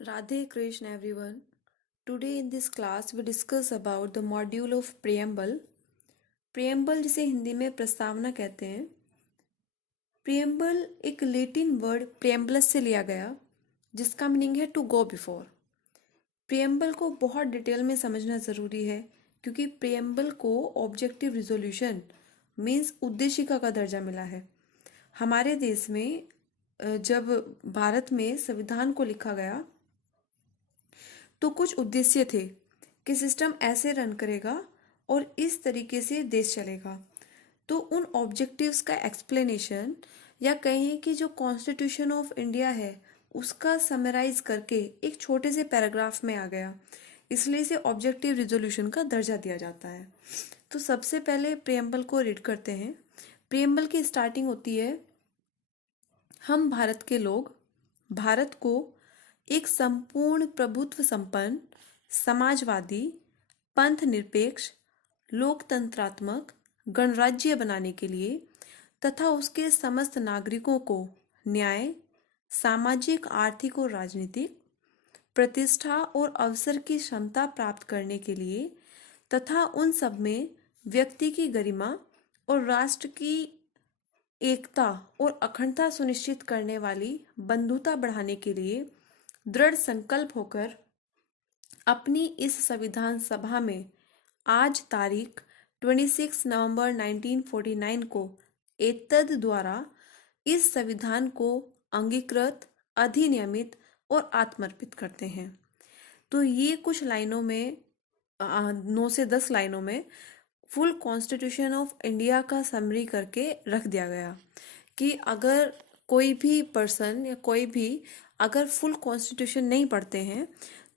Radhe Krishna everyone. Today in this class we discuss about the module of preamble. preamble जिसे हिंदी में प्रस्तावना कहते हैं. preamble एक लैटिन वर्ड preambulus से लिया गया जिसका मीनिंग है टू गो बिफोर. preamble को बहुत डिटेल में समझना ज़रूरी है क्योंकि preamble को ऑब्जेक्टिव रिजोल्यूशन मीन्स उद्देशिका का दर्जा मिला है. हमारे देश में जब भारत में संविधान को लिखा गया तो कुछ उद्देश्य थे कि सिस्टम ऐसे रन करेगा और इस तरीके से देश चलेगा. तो उन ऑब्जेक्टिव्स का एक्सप्लेनेशन या कहें कि जो कॉन्स्टिट्यूशन ऑफ इंडिया है उसका समराइज करके एक छोटे से पैराग्राफ में आ गया, इसलिए इसे ऑब्जेक्टिव रिजोल्यूशन का दर्जा दिया जाता है. तो सबसे पहले प्रियम्बल को रीड करते हैं. प्रियम्बल की स्टार्टिंग होती है, हम भारत के लोग भारत को एक संपूर्ण प्रभुत्व संपन्न समाजवादी पंथ निरपेक्ष लोकतंत्रात्मक गणराज्य बनाने के लिए तथा उसके समस्त नागरिकों को न्याय सामाजिक आर्थिक और राजनीतिक प्रतिष्ठा और अवसर की क्षमता प्राप्त करने के लिए तथा उन सब में व्यक्ति की गरिमा और राष्ट्र की एकता और अखंडता सुनिश्चित करने वाली बंधुता बढ़ाने के लिए दृढ़ संकल्प होकर अपनी इस संविधान सभा में आज तारीख 26 नवंबर 1949 को एतद द्वारा इस संविधान को अंगीकृत अधिनियमित और आत्मर्पित करते हैं. तो ये कुछ लाइनों में 9 से 10 लाइनों में फुल कॉन्स्टिट्यूशन ऑफ इंडिया का समरी करके रख दिया गया कि अगर कोई भी पर्सन या कोई भी अगर फुल कॉन्स्टिट्यूशन नहीं पढ़ते हैं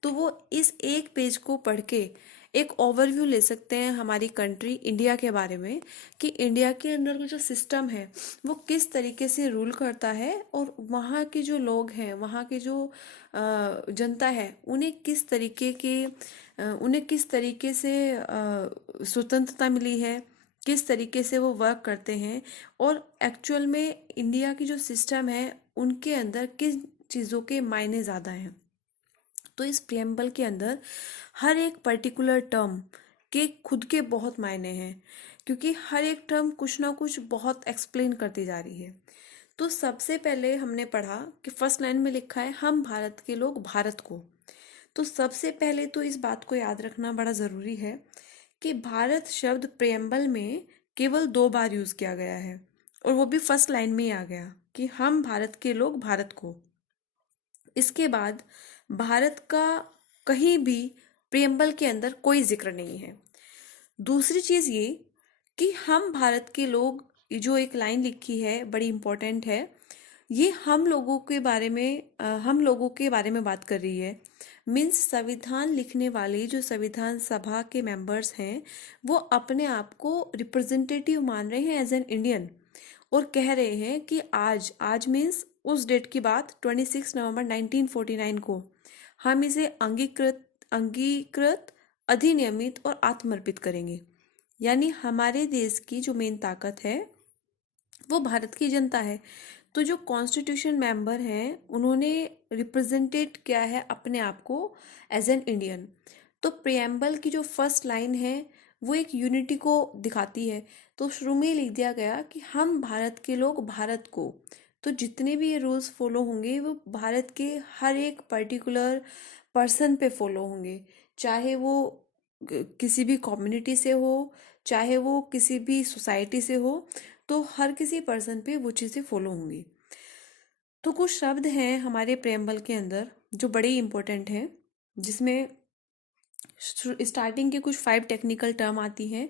तो वो इस एक पेज को पढ़ के एक ओवरव्यू ले सकते हैं हमारी कंट्री इंडिया के बारे में कि इंडिया के अंदर का जो सिस्टम है वो किस तरीके से रूल करता है और वहाँ के जो लोग हैं, वहाँ के जो जनता है, उन्हें किस तरीके से स्वतंत्रता मिली है, किस तरीके से वो वर्क करते हैं और एक्चुअल में इंडिया की जो सिस्टम है उनके अंदर किस चीज़ों के मायने ज़्यादा हैं. तो इस प्रियम्बल के अंदर हर एक पर्टिकुलर टर्म के खुद के बहुत मायने हैं क्योंकि हर एक टर्म कुछ ना कुछ बहुत एक्सप्लेन करती जा रही है. तो सबसे पहले हमने पढ़ा कि फर्स्ट लाइन में लिखा है हम भारत के लोग भारत को. तो सबसे पहले तो इस बात को याद रखना बड़ा ज़रूरी है कि भारत शब्द प्रियम्बल में केवल 2 बार यूज़ किया गया है और वो भी फर्स्ट लाइन में ही आ गया कि हम भारत के लोग भारत को. इसके बाद भारत का कहीं भी प्रियम्बल के अंदर कोई जिक्र नहीं है. दूसरी चीज़ ये कि हम भारत के लोग, जो एक लाइन लिखी है बड़ी इम्पोर्टेंट है, ये हम लोगों के बारे में बात कर रही है. मीन्स संविधान लिखने वाले जो संविधान सभा के मेंबर्स हैं वो अपने आप को रिप्रेजेंटेटिव मान रहे हैं एज एन इंडियन और कह रहे हैं कि आज मीन्स उस डेट की बात 26 नवंबर 1949 को हम इसे अंगीकृत अधिनियमित और आत्मर्पित करेंगे. यानी हमारे देश की जो मेन ताकत है वो भारत की जनता है. तो जो कॉन्स्टिट्यूशन मेंबर हैं उन्होंने रिप्रेजेंटेट किया है अपने आप को एज एन इंडियन. तो प्रियम्बल की जो फर्स्ट लाइन है वो एक यूनिटी को दिखाती है. तो शुरू में लिख दिया गया कि हम भारत के लोग भारत को. तो जितने भी ये रूल्स फॉलो होंगे वो भारत के हर एक पर्टिकुलर पर्सन पे फॉलो होंगे, चाहे वो किसी भी कम्युनिटी से हो, चाहे वो किसी भी सोसाइटी से हो, तो हर किसी पर्सन पे वो चीज़ें फॉलो होंगी. तो कुछ शब्द हैं हमारे प्रियम्बल के अंदर जो बड़े इंपॉर्टेंट हैं, जिसमें स्टार्टिंग के कुछ 5 टेक्निकल टर्म आती हैं.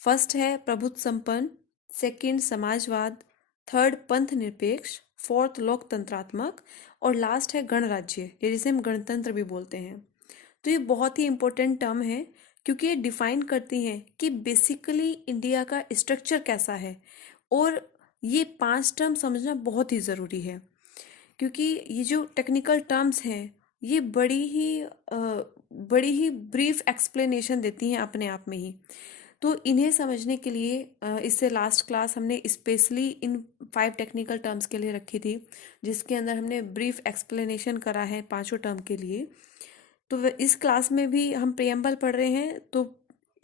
फर्स्ट है प्रभुत्व संपन्न, सेकंड समाजवाद, थर्ड पंथ निरपेक्ष, फोर्थ लोकतंत्रात्मक और लास्ट है गणराज्य, जिसे हम गणतंत्र भी बोलते हैं. तो ये बहुत ही इंपॉर्टेंट टर्म है क्योंकि ये डिफाइन करती हैं कि बेसिकली इंडिया का स्ट्रक्चर कैसा है और ये 5 टर्म समझना बहुत ही ज़रूरी है क्योंकि ये जो टेक्निकल टर्म्स हैं ये बड़ी ही ब्रीफ एक्सप्लेनेशन देती हैं अपने आप में ही. तो इन्हें समझने के लिए इससे लास्ट क्लास हमने स्पेशली इन 5 टेक्निकल टर्म्स के लिए रखी थी, जिसके अंदर हमने ब्रीफ एक्सप्लेनेशन करा है 5 टर्म के लिए। तो इस क्लास में भी हम प्रियम्बल पढ़ रहे हैं, तो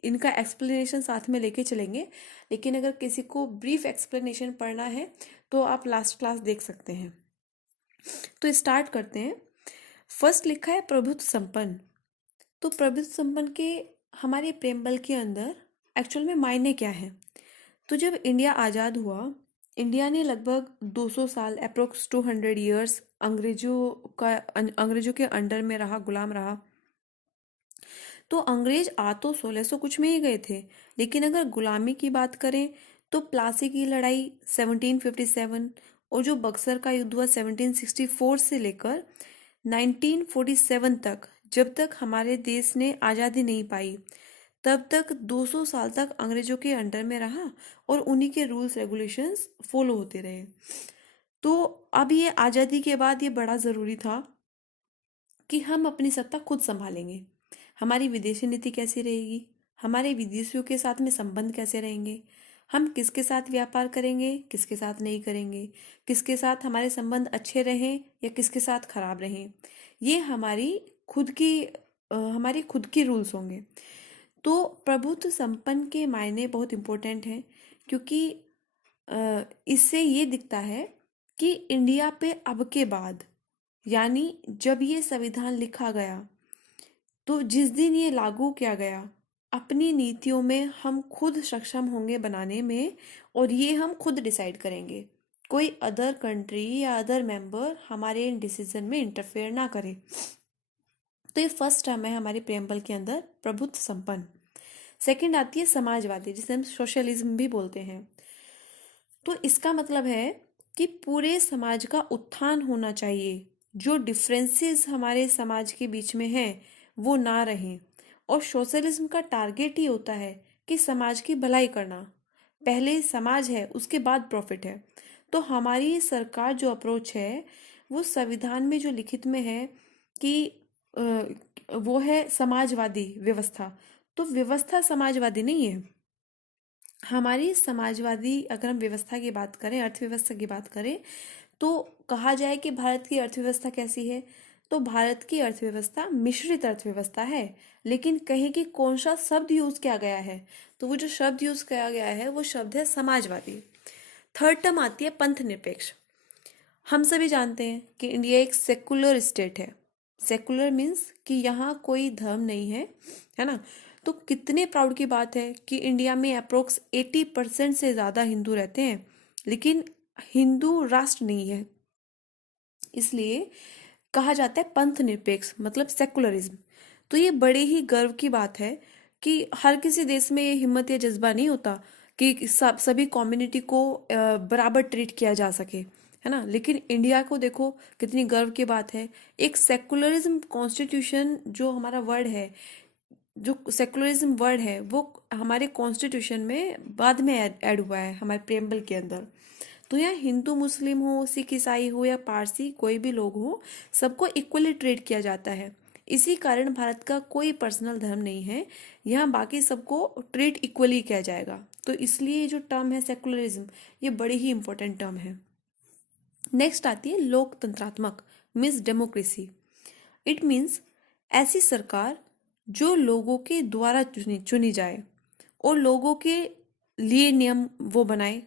इनका एक्सप्लेनेशन साथ में लेके चलेंगे। लेकिन अगर किसी को ब्रीफ एक्सप्लेनेशन पढ़ना है तो आप लास्ट क्लास देख सकते हैं। तो स्टार्ट करते हैं। फर्स्ट लिखा है प्रभुत्व संपन्न। तो प्रभुत्व संपन्न के हमारे प्रेमबल के अंदर एक्चुअल में मायने क्या है? तो जब इंडिया आज़ाद हुआ, इंडिया ने लगभग 200 साल अप्रोक्स 200 ईयर्स अंग्रेजों के अंडर में रहा, गुलाम रहा। तो अंग्रेज आ तो 1600 कुछ में ही गए थे, लेकिन अगर गुलामी की बात करें तो प्लासी की लड़ाई 1757 और जो बक्सर का युद्ध हुआ 1764 से लेकर 1947 तक, जब तक हमारे देश ने आज़ादी नहीं पाई, तब तक 200 साल तक अंग्रेजों के अंडर में रहा और उन्हीं के रूल्स रेगुलेशंस फॉलो होते रहे। तो अब ये आज़ादी के बाद ये बड़ा ज़रूरी था कि हम अपनी सत्ता खुद संभालेंगे। हमारी विदेशी नीति कैसी रहेगी, हमारे विदेशियों के साथ में संबंध कैसे रहेंगे, हम किसके साथ व्यापार करेंगे, किसके साथ नहीं करेंगे, किसके साथ हमारे संबंध अच्छे रहें या किसके साथ खराब रहें, ये हमारी खुद की रूल्स होंगे। तो प्रभुत्व संपन्न के मायने बहुत इम्पोर्टेंट हैं, क्योंकि इससे ये दिखता है कि इंडिया पे अब के बाद, यानी जब ये संविधान लिखा गया, तो जिस दिन ये लागू किया गया, अपनी नीतियों में हम खुद सक्षम होंगे बनाने में, और ये हम खुद डिसाइड करेंगे। कोई अदर कंट्री या अदर मेंबर हमारे इन डिसीजन में इंटरफेयर ना करे। तो ये फर्स्ट टर्म है हमारे प्रेम्बल के अंदर, प्रभुत्व संपन्न। सेकंड आती है समाजवादी, जिसे हम सोशलिज्म भी बोलते हैं। तो इसका मतलब है कि पूरे समाज का उत्थान होना चाहिए, जो डिफरेंसेस हमारे समाज के बीच में हैं वो ना रहें। और सोशलिज्म का टारगेट ही होता है कि समाज की भलाई करना। पहले समाज है, उसके बाद प्रॉफिट है। तो हमारी सरकार जो अप्रोच है वो संविधान में जो लिखित में है कि वो है समाजवादी व्यवस्था। तो व्यवस्था समाजवादी नहीं है। हमारी समाजवादी, अगर हम व्यवस्था की बात करें, अर्थव्यवस्था की बात करें, तो कहा जाए कि भारत की अर्थव्यवस्था कैसी है, तो भारत की अर्थव्यवस्था मिश्रित अर्थव्यवस्था है। लेकिन कहीं कि कौन सा शब्द यूज किया गया है, तो वो जो शब्द यूज किया गया है वो शब्द है समाजवादी। थर्ड टर्म आती है पंथ निरपेक्ष। हम सभी जानते हैं कि इंडिया एक सेकुलर स्टेट है। सेकुलर मीन्स कि यहाँ कोई धर्म नहीं है ना। तो कितने प्राउड की बात है कि इंडिया में अप्रोक्स 80% से ज़्यादा हिंदू रहते हैं, लेकिन हिंदू राष्ट्र नहीं है। इसलिए कहा जाता है पंथ निरपेक्ष, मतलब सेकुलरिज्म। तो ये बड़े ही गर्व की बात है कि हर किसी देश में ये हिम्मत या जज्बा नहीं होता कि सभी कम्युनिटी को बराबर ट्रीट किया जा सके, है ना। लेकिन इंडिया को देखो, कितनी गर्व की बात है। एक सेकुलरिज्म कॉन्स्टिट्यूशन जो हमारा वर्ड है, जो सेकुलरिज्म वर्ड है, वो हमारे कॉन्स्टिट्यूशन में बाद में ऐड हुआ है, हमारे प्रेम्बल के अंदर। तो यहाँ हिंदू मुस्लिम हो, सिख ईसाई हो या पारसी, कोई भी लोग हो, सबको इक्वली ट्रीट किया जाता है। इसी कारण भारत का कोई पर्सनल धर्म नहीं है, यहाँ बाकी सबको ट्रीट इक्वली किया जाएगा। तो इसलिए जो टर्म है सेकुलरिज्म, ये बड़ी ही इंपॉर्टेंट टर्म है। नेक्स्ट आती है लोकतंत्रात्मक, मीन्स डेमोक्रेसी। इट मीन्स ऐसी सरकार जो लोगों के द्वारा चुनी जाए और लोगों के लिए नियम वो बनाए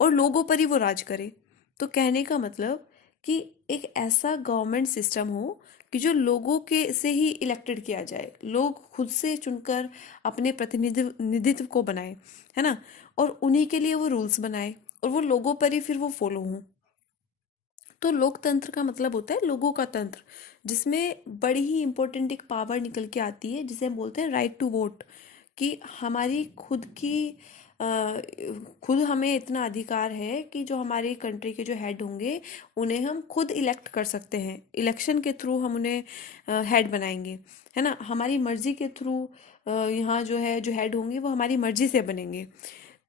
और लोगों पर ही वो राज करे। तो कहने का मतलब कि एक ऐसा गवर्नमेंट सिस्टम हो कि जो लोगों के से ही इलेक्टेड किया जाए, लोग खुद से चुनकर अपने प्रतिनिधित्व को बनाए, है ना। और उन्हीं के लिए वो रूल्स बनाए और वो लोगों पर ही फिर वो फॉलो हों। तो लोकतंत्र का मतलब होता है लोगों का तंत्र, जिसमें बड़ी ही इंपॉर्टेंट एक पावर निकल के आती है, जिसे हम बोलते हैं राइट टू वोट। कि हमारी खुद हमें इतना अधिकार है कि जो हमारी कंट्री के जो हेड होंगे उन्हें हम खुद इलेक्ट कर सकते हैं। इलेक्शन के थ्रू हम उन्हें हेड बनाएंगे, है ना। हमारी मर्जी के थ्रू यहाँ जो हेड होंगे वो हमारी मर्जी से बनेंगे।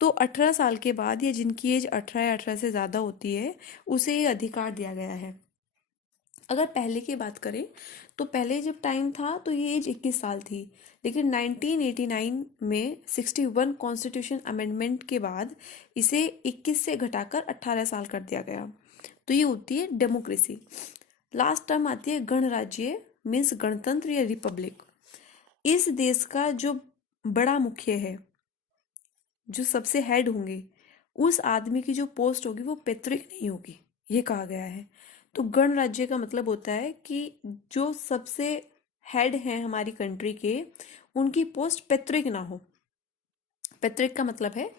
तो 18 साल के बाद या जिनकी एज 18 या 18 से ज़्यादा होती है, उसे ये अधिकार दिया गया है। अगर पहले की बात करें तो पहले जब टाइम था तो ये एज 21 साल थी, लेकिन 1989 में 61 कॉन्स्टिट्यूशन अमेंडमेंट के बाद इसे 21 से घटाकर 18 साल कर दिया गया। तो ये होती है डेमोक्रेसी। लास्ट टर्म आती है गणराज्य, मीन्स गणतंत्र या रिपब्लिक। इस देश का जो बड़ा मुखिया है, जो सबसे हेड होंगे, उस आदमी की जो पोस्ट होगी वो पैतृक नहीं होगी, ये कहा गया है। तो गणराज्य का मतलब होता है कि जो सबसे हेड हैं हमारी कंट्री के, उनकी पोस्ट पैतृक ना हो। पैतृक का मतलब है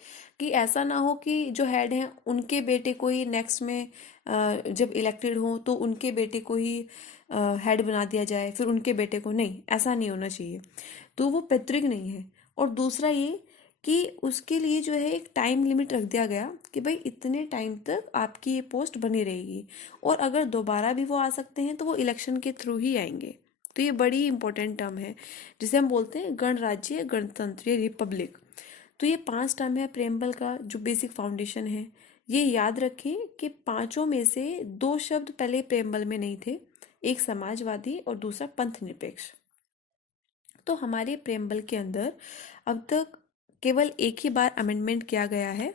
कि ऐसा ना हो कि जो हेड हैं उनके बेटे को ही नेक्स्ट में जब इलेक्टेड हो तो उनके बेटे को ही हेड बना दिया जाए, फिर उनके बेटे को नहीं, ऐसा नहीं होना चाहिए। तो वो पैतृक नहीं है। और दूसरा ये कि उसके लिए जो है एक टाइम लिमिट रख दिया गया कि भाई इतने टाइम तक आपकी ये पोस्ट बनी रहेगी, और अगर दोबारा भी वो आ सकते हैं तो वो इलेक्शन के थ्रू ही आएंगे। तो ये बड़ी इंपॉर्टेंट टर्म है जिसे हम बोलते हैं गणराज्य, गणतंत्र या रिपब्लिक। तो ये 5 टर्म है प्रेम्बल का, जो बेसिक फाउंडेशन है। ये याद रखें कि पांचों में से 2 शब्द पहले प्रेम्बल में नहीं थे, एक समाजवादी और दूसरा पंथ निरपेक्ष। तो हमारे प्रेम्बल के अंदर अब तक केवल एक ही बार अमेंडमेंट किया गया है।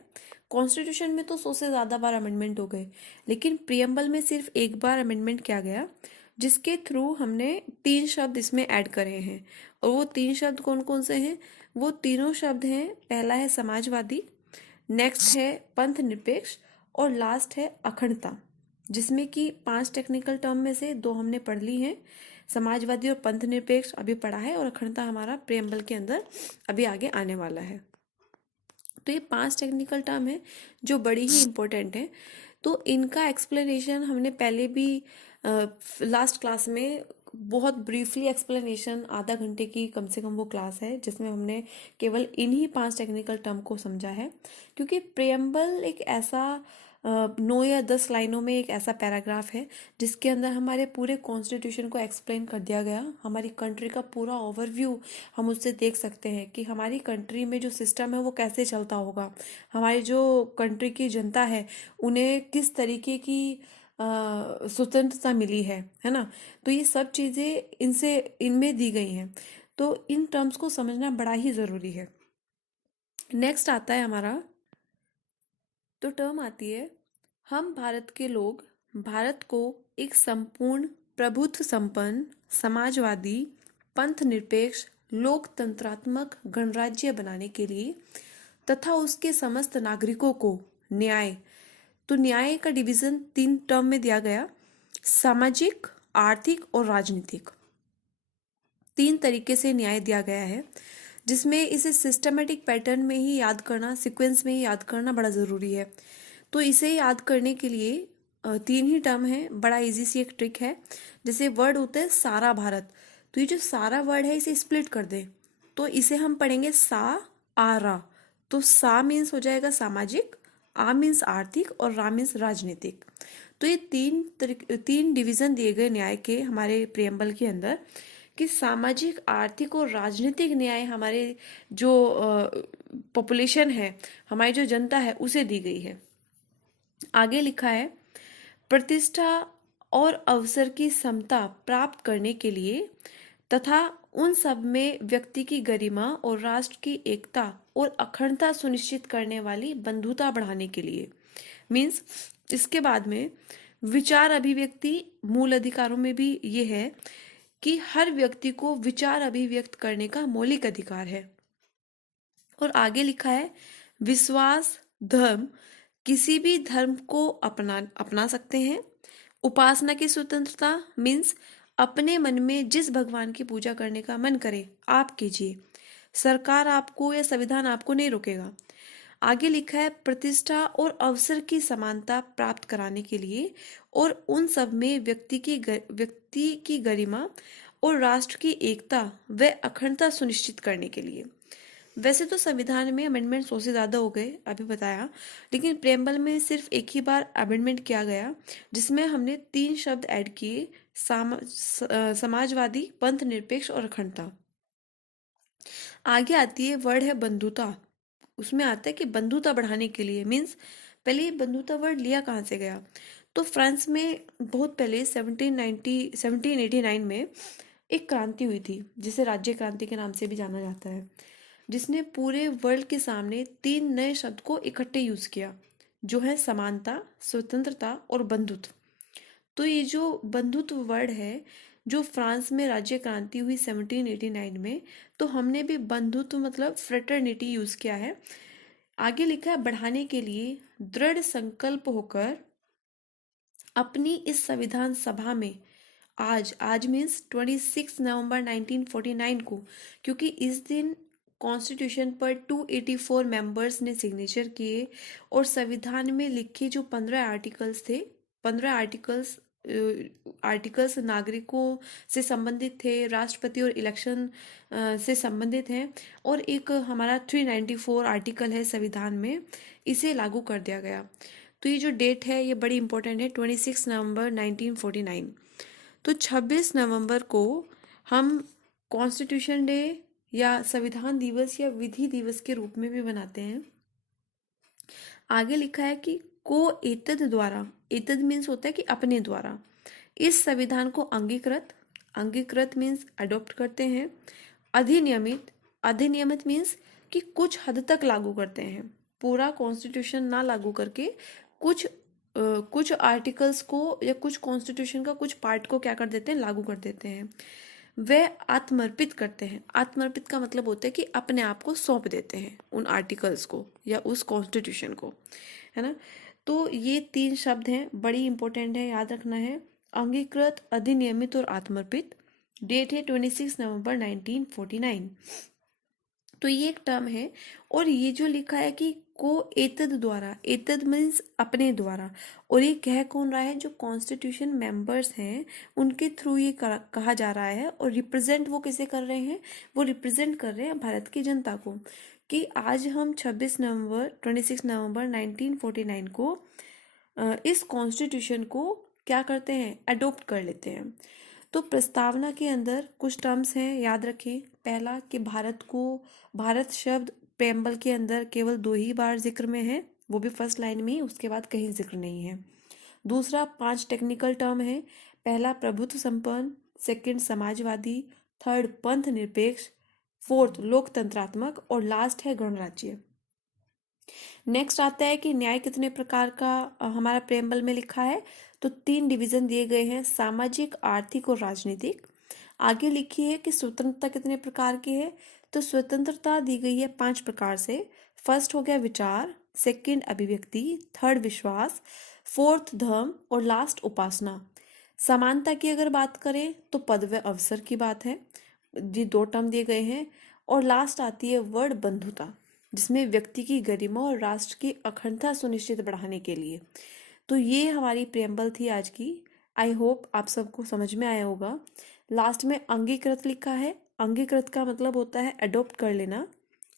कॉन्स्टिट्यूशन में तो 100 से ज़्यादा बार अमेंडमेंट हो गए, लेकिन प्रियम्बल में सिर्फ एक बार अमेंडमेंट किया गया, जिसके थ्रू हमने 3 शब्द इसमें ऐड करे हैं। और वो 3 शब्द कौन कौन से हैं? वो तीनों शब्द हैं, पहला है समाजवादी, नेक्स्ट है पंथ निरपेक्ष, और लास्ट है अखंडता, जिसमें कि 5 टेक्निकल टर्म में से 2 हमने पढ़ ली हैं। समाजवादी और पंथ निरपेक्ष अभी पढ़ा है, और अखंडता हमारा प्रेम्बल के अंदर अभी आगे आने वाला है। तो ये 5 टेक्निकल टर्म है जो बड़ी ही इम्पोर्टेंट है। तो इनका एक्सप्लेनेशन हमने पहले भी लास्ट क्लास में बहुत ब्रीफली एक्सप्लेनेशन, आधा घंटे की कम से कम वो क्लास है जिसमें हमने केवल इन्हीं 5 टेक्निकल टर्म को समझा है। क्योंकि प्रेम्बल एक ऐसा 9 या 10 लाइनों में एक ऐसा पैराग्राफ है जिसके अंदर हमारे पूरे कॉन्स्टिट्यूशन को एक्सप्लेन कर दिया गया। हमारी कंट्री का पूरा ओवरव्यू हम उससे देख सकते हैं कि हमारी कंट्री में जो सिस्टम है वो कैसे चलता होगा, हमारी जो कंट्री की जनता है उन्हें किस तरीके की स्वतंत्रता मिली है ना। तो ये सब चीज़ें इनमें दी गई हैं। तो इन टर्म्स को समझना बड़ा ही ज़रूरी है। नेक्स्ट आता है हमारा, तो टर्म आती है, हम भारत के लोग भारत को एक संपूर्ण प्रभुत्व संपन्न समाजवादी पंथ निरपेक्ष लोकतंत्रात्मक गणराज्य बनाने के लिए तथा उसके समस्त नागरिकों को न्याय, तो न्याय का डिवीजन 3 टर्म में दिया गया, सामाजिक, आर्थिक और राजनीतिक। 3 तरीके से न्याय दिया गया है, जिसमें इसे सिस्टमेटिक पैटर्न में ही याद करना, सीक्वेंस में ही याद करना बड़ा ज़रूरी है। तो इसे याद करने के लिए 3 ही टर्म है, बड़ा इजी सी एक ट्रिक है। जैसे वर्ड होता है सारा भारत, तो ये जो सारा वर्ड है इसे स्प्लिट कर दें, तो इसे हम पढ़ेंगे सा आ रा। तो सा मीन्स हो जाएगा सामाजिक, आ मीन्स आर्थिक और रा मीन्स राजनीतिक। तो ये 3 डिवीजन दिए गए न्याय के हमारे प्रियम्बल के अंदर, कि सामाजिक, आर्थिक और राजनीतिक न्याय हमारे जो पॉपुलेशन है, हमारी जो जनता है, उसे दी गई है। आगे लिखा है, प्रतिष्ठा और अवसर की समता प्राप्त करने के लिए तथा उन सब में व्यक्ति की गरिमा और राष्ट्र की एकता और अखंडता सुनिश्चित करने वाली बंधुता बढ़ाने के लिए। मीन्स इसके बाद में विचार अभिव्यक्ति मूल अधिकारों में भी ये है कि हर व्यक्ति को विचार अभिव्यक्त करने का मौलिक अधिकार है। और आगे लिखा है, विश्वास, धर्म, किसी भी धर्म को अपना सकते हैं। उपासना की स्वतंत्रता मीन्स अपने मन में जिस भगवान की पूजा करने का मन करे आप कीजिए, सरकार आपको या संविधान आपको नहीं रोकेगा। आगे लिखा है, प्रतिष्ठा और अवसर की समानता प्राप्त कराने के लिए और उन सब में व्यक्ति की गरिमा और राष्ट्र की एकता व अखंडता सुनिश्चित करने के लिए। वैसे तो संविधान में अमेंडमेंट 100 से ज़्यादा हो गए, अभी बताया, लेकिन प्रेम्बल में सिर्फ एक ही बार अमेंडमेंट किया गया, जिसमें हमने 3 शब्द ऐड किए, समाजवादी, पंथ निरपेक्ष और अखंडता। आगे आती है वर्ड है बंधुता। उसमें आता है कि बंधुता बढ़ाने के लिए, मीन्स पहले ये बंधुता वर्ड लिया कहाँ से गया, तो फ्रांस में बहुत पहले 1789 में एक क्रांति हुई थी जिसे राज्य क्रांति के नाम से भी जाना जाता है, जिसने पूरे वर्ल्ड के सामने 3 नए शब्द को इकट्ठे यूज किया, जो है समानता, स्वतंत्रता और बंधुत्व। तो ये जो बंधुत्व वर्ड है, जो फ्रांस में राज्य क्रांति हुई 1789 में, तो हमने भी बंधुत्व मतलब फ्रेटर्निटी यूज किया है। आगे लिखा है, बढ़ाने के लिए दृढ़ संकल्प होकर अपनी इस संविधान सभा में आज मीन्स 26 नवंबर 1949 को, क्योंकि इस दिन कॉन्स्टिट्यूशन पर 284 मेंबर्स ने सिग्नेचर किए और संविधान में लिखे जो 15 आर्टिकल्स थे, 15 आर्टिकल्स नागरिकों से संबंधित थे, राष्ट्रपति और इलेक्शन से संबंधित हैं, और एक हमारा 394 आर्टिकल है संविधान में, इसे लागू कर दिया गया। तो ये जो डेट है ये बड़ी इंपॉर्टेंट है, 26 नवंबर 1949। तो 26 नवंबर को हम कॉन्स्टिट्यूशन डे या संविधान दिवस या विधि दिवस के रूप में भी मनाते हैं। आगे लिखा है कि को एतद द्वारा, एतद मीन्स होता है कि अपने द्वारा, इस संविधान को अंगीकृत मीन्स अडॉप्ट करते हैं, अधिनियमित मीन्स कि कुछ हद तक लागू करते हैं, पूरा कॉन्स्टिट्यूशन ना लागू करके कुछ आर्टिकल्स को या कुछ कॉन्स्टिट्यूशन का कुछ पार्ट को क्या कर देते हैं, लागू कर देते हैं। वे आत्मर्पित करते हैं, आत्मर्पित का मतलब होता है कि अपने आप को सौंप देते हैं उन आर्टिकल्स को या उस कॉन्स्टिट्यूशन को, है ना। तो ये 3 शब्द हैं, बड़ी इंपॉर्टेंट है, याद रखना है, अंगीकृत, अधिनियमित और आत्मर्पित। डेट है 26 नवंबर 1949। तो ये एक टर्म है, और ये जो लिखा है कि को एतद द्वारा, एतद मीन्स अपने द्वारा, और ये कह कौन रहा है, जो कॉन्स्टिट्यूशन मेंबर्स हैं उनके थ्रू ये कहा जा रहा है, और रिप्रेजेंट वो किसे कर रहे हैं, वो रिप्रेजेंट कर रहे हैं भारत की जनता को, कि आज हम 26 नवंबर 1949 को इस कॉन्स्टिट्यूशन को क्या करते हैं, अडॉप्ट कर लेते हैं। तो प्रस्तावना के अंदर कुछ टर्म्स हैं, याद रखें। पहला कि भारत शब्द प्रेम्बल के अंदर केवल 2 ही बार जिक्र में है, वो भी फर्स्ट लाइन में ही, उसके बाद कहीं जिक्र नहीं है। दूसरा 5 टेक्निकल टर्म है, पहला प्रभुत्व संपन्न, सेकंड समाजवादी, थर्ड पंथ निरपेक्ष, फोर्थ लोकतंत्रात्मक, और लास्ट है गणराज्य। नेक्स्ट आता है कि न्याय कितने प्रकार का हमारा प्रेम्बल में लिखा है, तो 3 डिवीजन दिए गए हैं, सामाजिक, आर्थिक और राजनीतिक। आगे लिखी है कि स्वतंत्रता कितने प्रकार की है, तो स्वतंत्रता दी गई है 5 प्रकार से। फर्स्ट हो गया विचार, सेकंड अभिव्यक्ति, थर्ड विश्वास, फोर्थ धर्म, और लास्ट उपासना। समानता की अगर बात करें तो पद व अवसर की बात है, जी 2 टर्म दिए गए हैं। और लास्ट आती है वर्ड बंधुता, जिसमें व्यक्ति की गरिमा और राष्ट्र की अखंडता सुनिश्चित बढ़ाने के लिए। तो ये हमारी प्रेम्बल थी आज की। आई होप आप सबको समझ में आया होगा। लास्ट में अंगीकृत लिखा है, अंगीकृत का मतलब होता है अडॉप्ट कर लेना।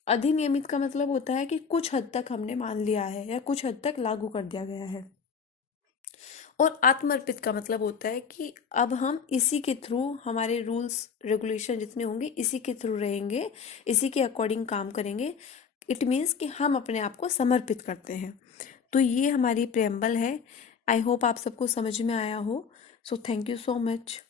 अधिनियमित का मतलब होता है कि कुछ हद तक हमने मान लिया है या कुछ हद तक लागू कर दिया गया है। और आत्मर्पित का मतलब होता है कि अब हम इसी के थ्रू, हमारे रूल्स रेगुलेशन जितने होंगे इसी के थ्रू रहेंगे, इसी के अकॉर्डिंग काम करेंगे। इट मीन्स कि हम अपने आप को समर्पित करते हैं। तो ये हमारी प्रेम्बल है। आई होप आप सबको समझ में आया हो। So thank you so much.